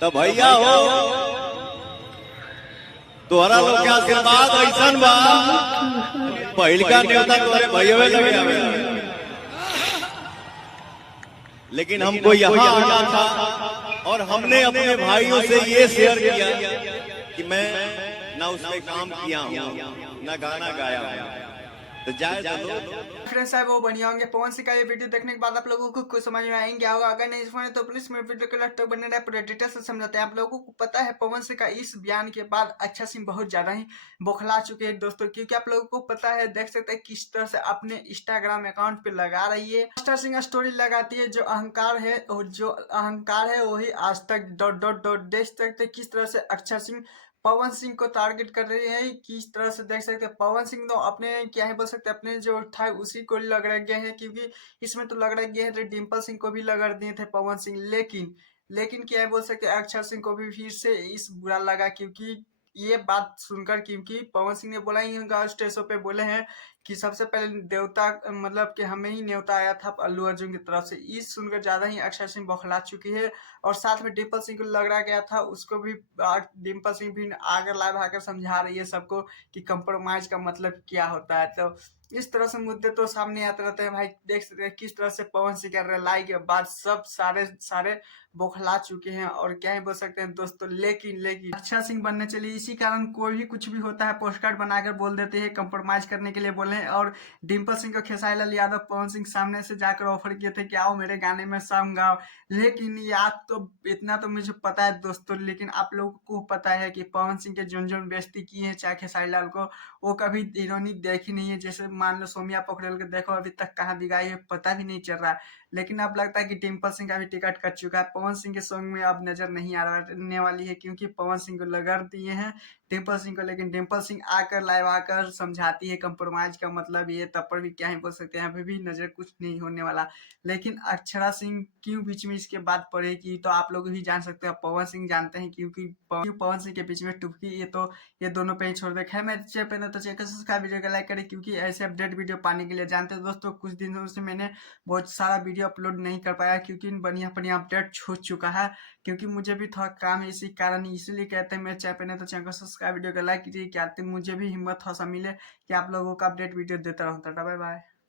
तो भैया हो तोहरा लोग के आशीर्वाद ऐसा बा पहल का न्योता तोरे भैया लगे आवे। लेकिन हमको यहाँ आना था और हमने अपने भाइयों से ये शेयर किया कि मैं ना उसमें काम किया हूँ ना गाना गाया हूँ, तो जाए फ्रेंड्स साहब वो बढ़िया होंगे। पवन सिंह का ये वीडियो देखने के बाद आप लोगों को कुछ समझ में आएंगे होगा, अगर नहीं समझ तो प्लीज मेरे वीडियो को लास्ट तक बने रहे, पूरे डिटेल से समझाते हैं। आप लोगों को पता है पवन सिंह का इस बयान के बाद अच्छा सिंह बहुत ज्यादा ही बौखला चुके हैं दोस्तों, क्योंकि आप लोगों को पता है, देख सकते हैं किस तरह से अपने इंस्टाग्राम अकाउंट पे लगा रही है। मास्टर सिंह स्टोरी लगाती है, जो अहंकार है और जो अहंकार है वही आज तक डॉट डॉट डॉट देख सकते किस तरह से अक्षर सिंह पवन सिंह को टारगेट कर रहे हैं। किस तरह से देख सकते हैं पवन सिंह तो अपने क्या है बोल सकते हैं, अपने जो था उसी को लग रह गए हैं, क्योंकि इसमें तो लग रह गए हैं डिम्पल सिंह को भी लगा दिए थे पवन सिंह। लेकिन क्या है बोल सकते हैं अक्षर सिंह को भी फिर से इस बुरा लगा, क्योंकि ये बात सुनकर, क्योंकि पवन सिंह ने बोला ही होगा स्टेजों पे बोले हैं कि सबसे पहले देवता मतलब कि हमें ही न्योता आया था अल्लू अर्जुन की तरफ से। इस सुनकर ज्यादा ही अक्षर सिंह बौखला चुकी है। और साथ में डिम्पल सिंह को लग रहा गया था, उसको भी डिम्पल सिंह भी आकर लाइव आकर समझा रही है सबको कि कंप्रोमाइज का मतलब क्या होता है। तो इस तरह से मुद्दे तो सामने आते रहते हैं भाई। देख सकते हैं किस तरह से पवन सिंह कर रहे लाई के बाद सब सारे सारे बौखला चुके हैं। और क्या ही बोल सकते हैं दोस्तों, लेकिन अक्षर सिंह बनने चलिए, इसी कारण कोई भी कुछ भी होता है पोस्ट कार्ड बनाकर बोल देते हैं, कंप्रोमाइज करने के लिए बोले हैं। और डिम्पल सिंह को खेसारी लाल यादव पवन सिंह सामने से जाकर ऑफर किए थे कि आओ मेरे गाने में सॉन्ग गाओ। लेकिन याद तो इतना तो मुझे पता है दोस्तों, लेकिन आप लोगों को पता है कि पवन सिंह के जोन बेइज्जती की है चाहे खेसारी लाल को, वो कभी हीरोनी देखी नहीं है। जैसे मान लो सोमिया पोखरेल के देखो अभी तक कहाँ दिखाई है पता भी नहीं चल रहा है। लेकिन अब लगता है कि डिम्पल सिंह का भी टिकट कट चुका है, पवन सिंह के सॉन्ग में अब नजर नहीं आने वाली है, क्योंकि पवन सिंह को लगा दिए हैं डिम्पल सिंह को। लेकिन डिम्पल सिंह आकर लाइव आकर समझाती है कंप्रोमाइज का मतलब ये, तब पर भी क्या ही बोल सकते हैं, अभी भी नजर कुछ नहीं होने वाला। लेकिन अक्षरा सिंह क्यों बीच में इसके बाद पड़ेगी तो आप लोग भी जान सकते हैं, पवन सिंह जानते हैं, क्योंकि पवन सिंह के बीच में टुपकी ये तो ये दोनों पे ही छोड़ दे। खैर मैं चैनल पे न तो चैनल सब्सक्राइब, वीडियो को लाइक करें, क्योंकि ऐसे अपडेट वीडियो पाने के लिए जानते हैं दोस्तों कुछ दिनों से मैंने बहुत सारा वीडियो अपलोड नहीं कर पाया, क्योंकि बढ़िया बढ़िया अपडेट छूट चुका है, क्योंकि मुझे भी थोड़ा काम है इसी कारण। इसलिए कहते हैं मेरे चैनल पे नहीं तो चैनल को सब्सक्राइब, वीडियो को लाइक कीजिए, क्या मुझे भी हिम्मत थोड़ा सा मिले कि आप लोगों का अपडेट वीडियो देता रहूँ। Bye bye.